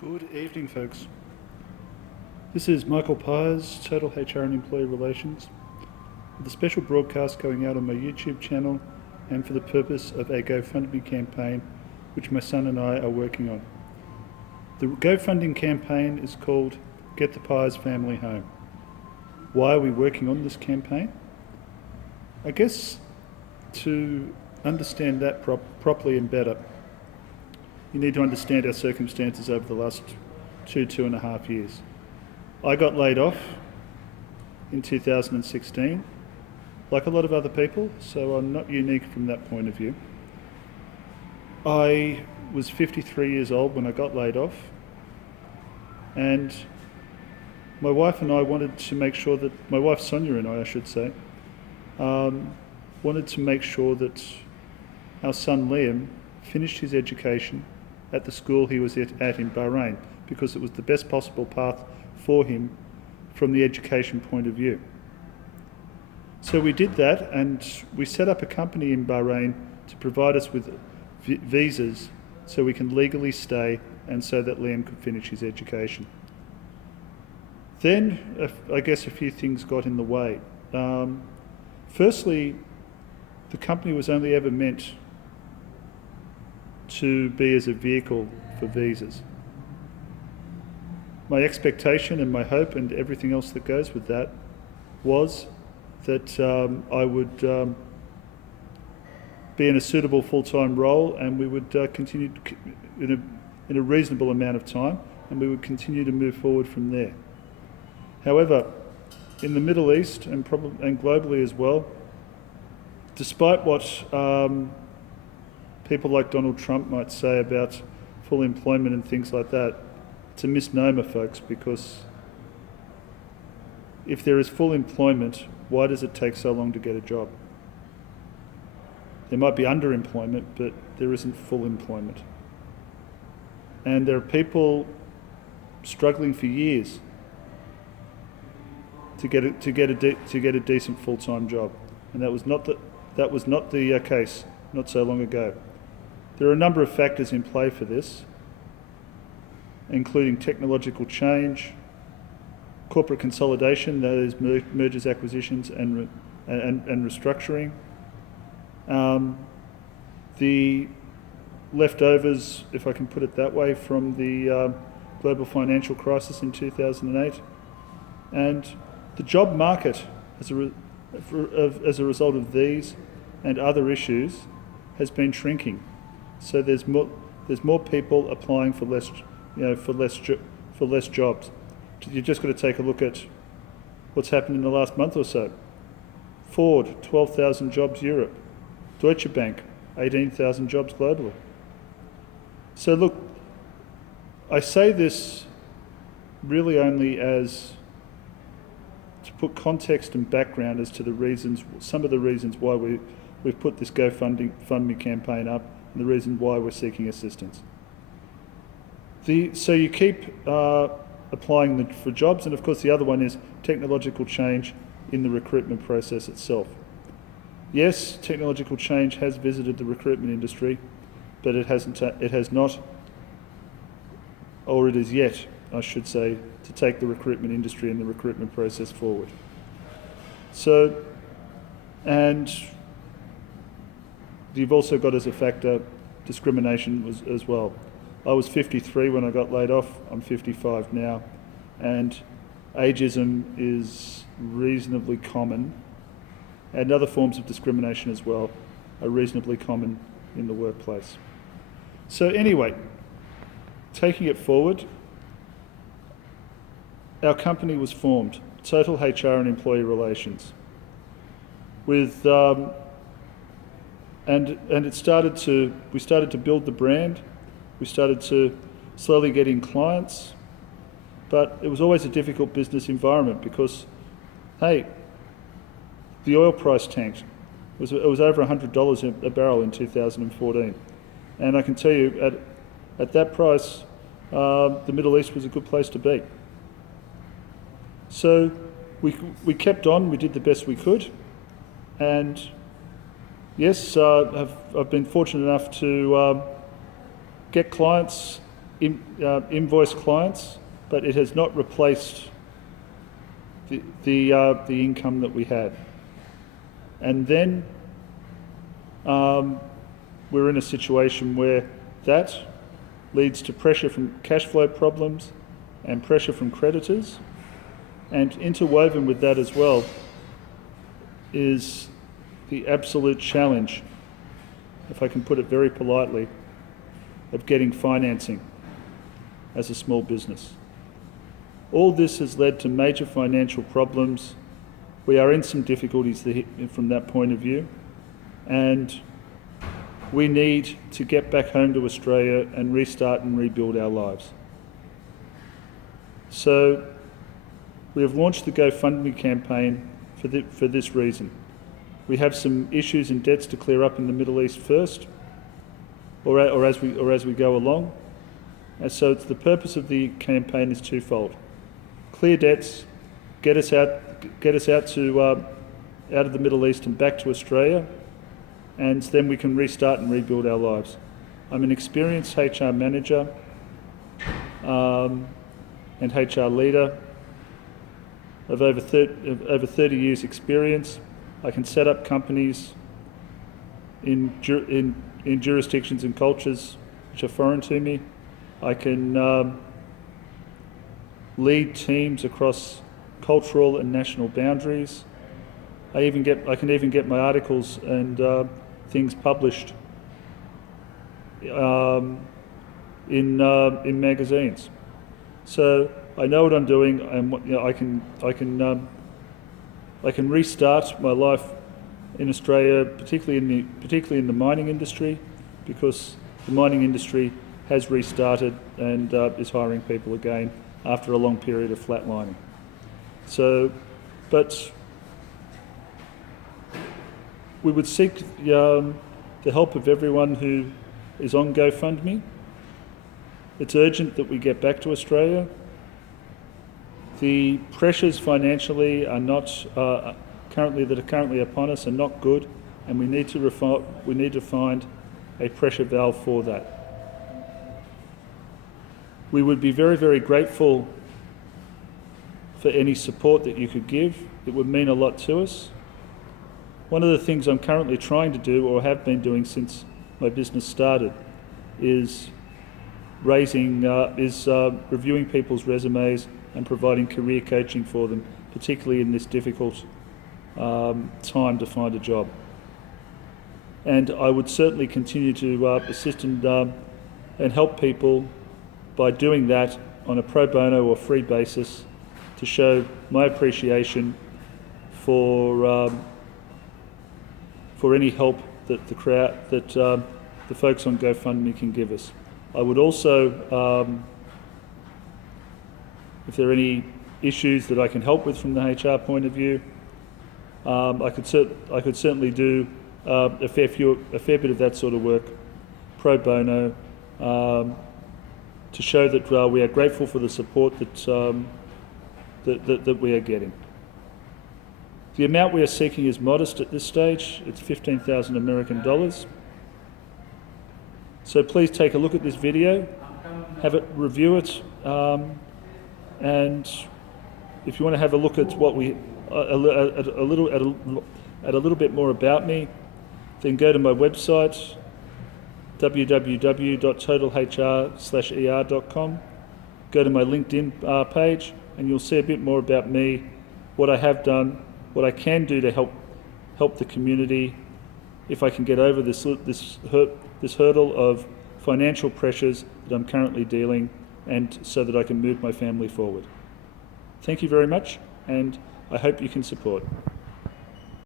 Good evening, folks. This is Michael Pyers, Total HR and Employee Relations, with a special broadcast going out on my YouTube channel and for the purpose of a GoFundMe campaign which my son and I are working on. The GoFundMe campaign is called Get the Pyers Family Home. Why are we working on this campaign? I guess to understand that properly and better, you need to understand our circumstances over the last two and a half years. I got laid off in 2016, like a lot of other people, so I'm not unique from that point of view. I was 53 years old when I got laid off, and my wife and I wanted to make sure that, my wife Sonia and I should say, wanted to make sure that our son Liam finished his education at the school he was at in Bahrain, because it was the best possible path for him from the education point of view. So we did that, and we set up a company in Bahrain to provide us with visas so we can legally stay and so that Liam could finish his education. Then I guess a few things got in the way. Firstly, the company was only ever meant to be as a vehicle for visas. My expectation and my hope and everything else that goes with that was that I would be in a suitable full-time role, and we would continue in a reasonable amount of time, and we would continue to move forward from there. However, in the Middle East and globally as well, despite what people like Donald Trump might say about full employment and things like that, it's a misnomer, folks, because if there is full employment, why does it take so long to get a job? There might be underemployment, but there isn't full employment. And there are people struggling for years to get a decent full-time job, and that was not the case not so long ago. There are a number of factors in play for this, including technological change, corporate consolidation, that is mergers, acquisitions, and restructuring. The leftovers, if I can put it that way, from the global financial crisis in 2008, and the job market as a result of these and other issues has been shrinking. So there's more people applying for less jobs. You've just got to take a look at what's happened in the last month or so. Ford, 12,000 jobs Europe. Deutsche Bank, 18,000 jobs globally. So look, I say this really only as to put context and background as to the reasons, some of the reasons why we've put this GoFundMe campaign up, and the reason why we're seeking assistance. So you keep applying for jobs, and of course the other one is technological change in the recruitment process itself. Yes, technological change has visited the recruitment industry, but it has not, or it is yet, I should say, to take the recruitment industry and the recruitment process forward. So, and you've also got as a factor discrimination as well. I was 53 when I got laid off, I'm 55 now, and ageism is reasonably common, and other forms of discrimination as well are reasonably common in the workplace. So anyway, taking it forward, our company was formed, Total HR and Employee Relations, with and we started to build the brand. We started to slowly get in clients, but it was always a difficult business environment because, hey, the oil price tanked. It was over $100 a barrel in 2014, and I can tell you at that price, the Middle East was a good place to be. So we kept on. We did the best we could, and yes, I've been fortunate enough to get clients invoice clients, but it has not replaced the income that we had. And then we're in a situation where that leads to pressure from cash flow problems and pressure from creditors, and interwoven with that as well is the absolute challenge, if I can put it very politely, of getting financing as a small business. All this has led to major financial problems. We are in some difficulties from that point of view, and we need to get back home to Australia and restart and rebuild our lives. So we have launched the GoFundMe campaign for this reason. We have some issues and debts to clear up in the Middle East first, or as we go along. And so the purpose of the campaign is twofold: clear debts, get us out of the Middle East and back to Australia, and then we can restart and rebuild our lives. I'm an experienced HR manager and HR leader of over 30 years' experience. I can set up companies in jurisdictions and cultures which are foreign to me. I can lead teams across cultural and national boundaries. I can even get my articles and things published in magazines. So I know what I'm doing, and I can restart my life in Australia, particularly in the mining industry, because the mining industry has restarted and is hiring people again after a long period of flatlining. So, but we would seek the help of everyone who is on GoFundMe. It's urgent that we get back to Australia. The pressures financially are not currently upon us are not good, and we need to find a pressure valve for that. We would be very, very grateful for any support that you could give. It would mean a lot to us. One of the things I'm currently trying to do, or have been doing since my business started, is reviewing people's resumes and providing career coaching for them, particularly in this difficult time to find a job. And I would certainly continue to assist and help people by doing that on a pro bono or free basis to show my appreciation for any help that the folks on GoFundMe can give us. I would also, if there are any issues that I can help with from the HR point of view, I could certainly do a fair bit of that sort of work pro bono to show that we are grateful for the support that we are getting. The amount we are seeking is modest at this stage. It's 15,000 American dollars. So please take a look at this video, review it, and if you want to have a look at what a little bit more about me, then go to my website, www.totalhr/er.com. Go to my LinkedIn page, and you'll see a bit more about me, what I have done, what I can do to help the community, if I can get over this hurdle of financial pressures that I'm currently dealing, and so that I can move my family forward. Thank you very much, and I hope you can support.